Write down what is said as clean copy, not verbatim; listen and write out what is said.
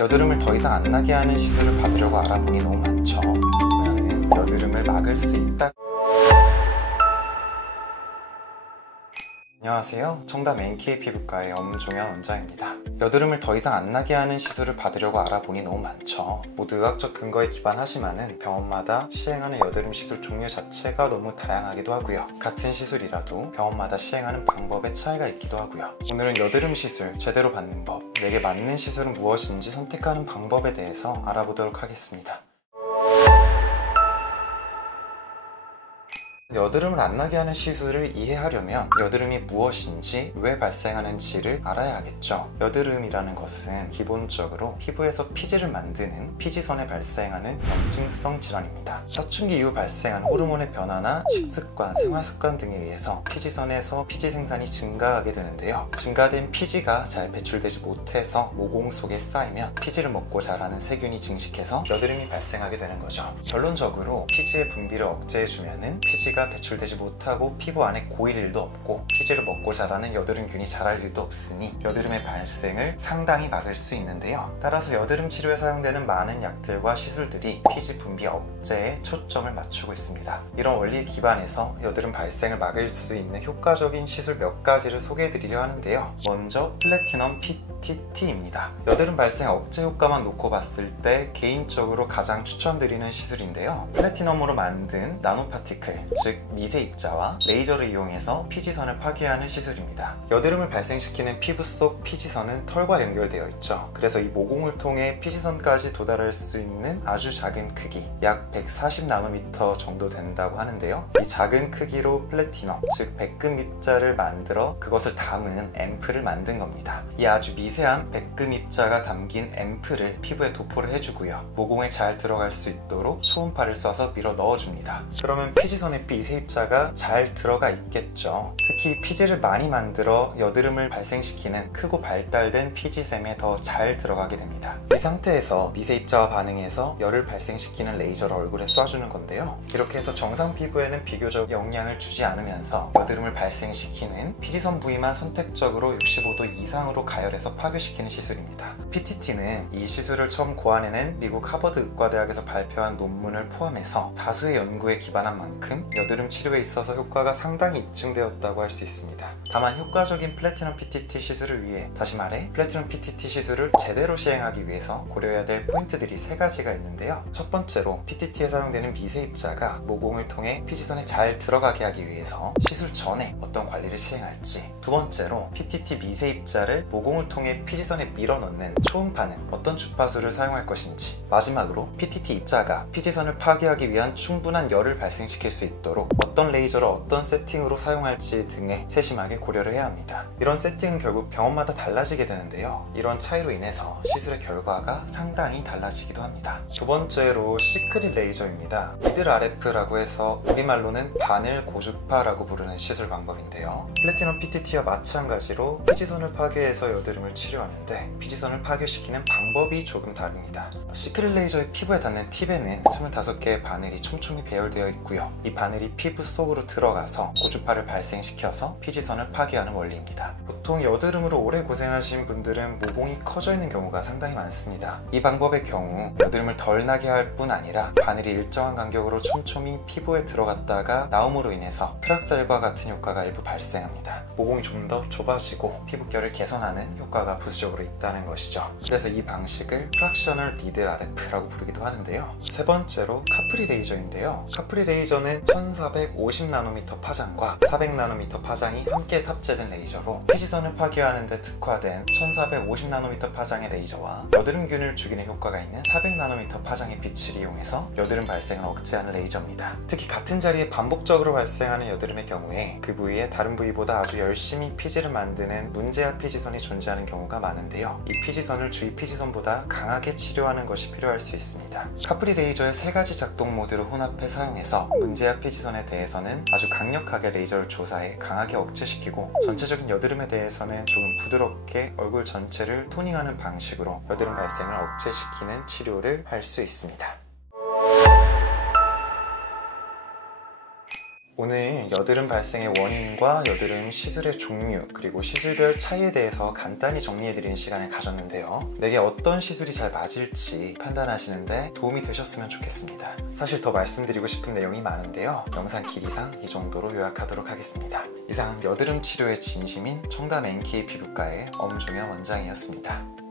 여드름을 더 이상 안 나게 하는 시술을 받으려고 알아보니 너무 많죠. 그러면은 여드름을 막을 수 있다. 안녕하세요. 청담 NK 피부과의 엄종현 원장입니다. 여드름을 더 이상 안 나게 하는 시술을 받으려고 알아보니 너무 많죠. 모두 의학적 근거에 기반하지만은 병원마다 시행하는 여드름 시술 종류 자체가 너무 다양하기도 하고요. 같은 시술이라도 병원마다 시행하는 방법의 차이가 있기도 하고요. 오늘은 여드름 시술 제대로 받는 법, 내게 맞는 시술은 무엇인지 선택하는 방법에 대해서 알아보도록 하겠습니다. 여드름을 안 나게 하는 시술을 이해하려면 여드름이 무엇인지, 왜 발생하는지를 알아야 하겠죠. 여드름이라는 것은 기본적으로 피부에서 피지를 만드는 피지선에 발생하는 염증성 질환입니다. 사춘기 이후 발생하는 호르몬의 변화나 식습관, 생활습관 등에 의해서 피지선에서 피지 생산이 증가하게 되는데요. 증가된 피지가 잘 배출되지 못해서 모공 속에 쌓이면 피지를 먹고 자라는 세균이 증식해서 여드름이 발생하게 되는 거죠. 결론적으로 피지의 분비를 억제해주면은 피지가 배출되지 못하고 피부 안에 고일 일도 없고 피지를 먹고 자라는 여드름균이 자랄 일도 없으니 여드름의 발생을 상당히 막을 수 있는데요. 따라서 여드름 치료에 사용되는 많은 약들과 시술들이 피지 분비 억제에 초점을 맞추고 있습니다. 이런 원리에 기반해서 여드름 발생을 막을 수 있는 효과적인 시술 몇 가지를 소개해 드리려 하는데요. 먼저 플래티넘 PTT입니다. 여드름 발생 억제 효과만 놓고 봤을 때 개인적으로 가장 추천드리는 시술인데요. 플래티넘으로 만든 나노파티클, 즉 미세 입자와 레이저를 이용해서 피지선을 파괴하는 시술입니다. 여드름을 발생시키는 피부 속 피지선은 털과 연결되어 있죠. 그래서 이 모공을 통해 피지선까지 도달할 수 있는 아주 작은 크기, 약 140나노미터 정도 된다고 하는데요. 이 작은 크기로 플래티넘, 즉 백금 입자를 만들어 그것을 담은 앰플을 만든 겁니다. 이 아주 미세한 백금 입자가 담긴 앰플을 피부에 도포를 해주고요. 모공에 잘 들어갈 수 있도록 초음파를 쏴서 밀어 넣어줍니다. 그러면 피지선에 미세 입자가 잘 들어가 있겠죠. 특히 피지를 많이 만들어 여드름을 발생시키는 크고 발달된 피지샘에 더 잘 들어가게 됩니다. 이 상태에서 미세 입자와 반응해서 열을 발생시키는 레이저를 얼굴에 쏴주는 건데요. 이렇게 해서 정상 피부에는 비교적 영향을 주지 않으면서 여드름을 발생시키는 피지선 부위만 선택적으로 65도 이상으로 가열해서 파괴시키는 시술입니다. PTT는 이 시술을 처음 고안해낸 미국 하버드 의과대학에서 발표한 논문을 포함해서 다수의 연구에 기반한 만큼 여드름 치료에 있어서 효과가 상당히 입증되었다고 할 수 있습니다. 다만 효과적인 플래티넘 PTT 시술을 위해, 다시 말해 플래티넘 PTT 시술을 제대로 시행하기 위해서 고려해야 될 포인트들이 세 가지가 있는데요. 첫 번째로 PTT에 사용되는 미세 입자가 모공을 통해 피지선에 잘 들어가게 하기 위해서 시술 전에 어떤 관리를 시행할지, 두 번째로 PTT 미세 입자를 모공을 통해 피지선에 밀어넣는 초음파는 어떤 주파수를 사용할 것인지, 마지막으로 PTT 입자가 피지선을 파괴하기 위한 충분한 열을 발생시킬 수 있도록 어떤 레이저를 어떤 세팅으로 사용할지 등을 세심하게 고려를 해야 합니다. 이런 세팅은 결국 병원마다 달라지게 되는데요. 이런 차이로 인해서 시술의 결과가 상당히 달라지기도 합니다. 두 번째로 시크릿 레이저입니다. 니들 RF라고 해서 우리말로는 바늘 고주파라고 부르는 시술 방법인데요. 플래티넘 PTT와 마찬가지로 피지선을 파괴해서 여드름을 치료하는데 피지선을 파괴시키는 방법이 조금 다릅니다. 시크릿 레이저의 피부에 닿는 팁에는 25개의 바늘이 촘촘히 배열되어 있고요. 이 바늘이 피부 속으로 들어가서 고주파를 발생시켜서 피지선을 파괴하는 원리입니다. 보통 여드름으로 오래 고생하신 분들은 모공이 커져 있는 경우가 상당히 많습니다. 이 방법의 경우 여드름을 덜 나게 할 뿐 아니라 바늘이 일정한 간격으로 촘촘히 피부에 들어갔다가 나옴으로 인해서 프락살과 같은 효과가 일부 발생합니다. 모공이 좀 더 좁아지고 피부결을 개선하는 효과가 부수적으로 있다는 것이죠. 그래서 이 방식을 프락셔널 니들 RF라고 부르기도 하는데요. 세 번째로 카프리 레이저인데요. 카프리 레이저는 1450나노미터 파장과 400나노미터 파장이 함께 탑재된 레이저로 피지선을 파괴하는 데 특화된 1450나노미터 파장의 레이저와 여드름균을 죽이는 효과가 있는 400나노미터 파장의 빛을 이용해서 여드름 발생을 억제하는 레이저입니다. 특히 같은 자리에 반복적으로 발생하는 여드름의 경우에 그 부위에 다른 부위보다 아주 열심히 피지를 만드는 문제아 피지선이 존재하는 경우가 많은데요. 이 피지선을 주위 피지선보다 강하게 치료하는 것이 필요할 수 있습니다. 카프리 레이저의 세 가지 작동 모드를 혼합해 사용해서 문제아 피지선에 대해서는 아주 강력하게 레이저를 조사해 강하게 억제시키고, 전체적인 여드름에 대해서는 조금 부드럽게 얼굴 전체를 토닝하는 방식으로 여드름 발생을 억제시키는 치료를 할 수 있습니다. 오늘 여드름 발생의 원인과 여드름 시술의 종류 그리고 시술별 차이에 대해서 간단히 정리해드리는 시간을 가졌는데요. 내게 어떤 시술이 잘 맞을지 판단하시는데 도움이 되셨으면 좋겠습니다. 사실 더 말씀드리고 싶은 내용이 많은데요. 영상 길이상 이 정도로 요약하도록 하겠습니다. 이상 여드름 치료의 진심인 청담 NK 피부과의 엄종현 원장이었습니다.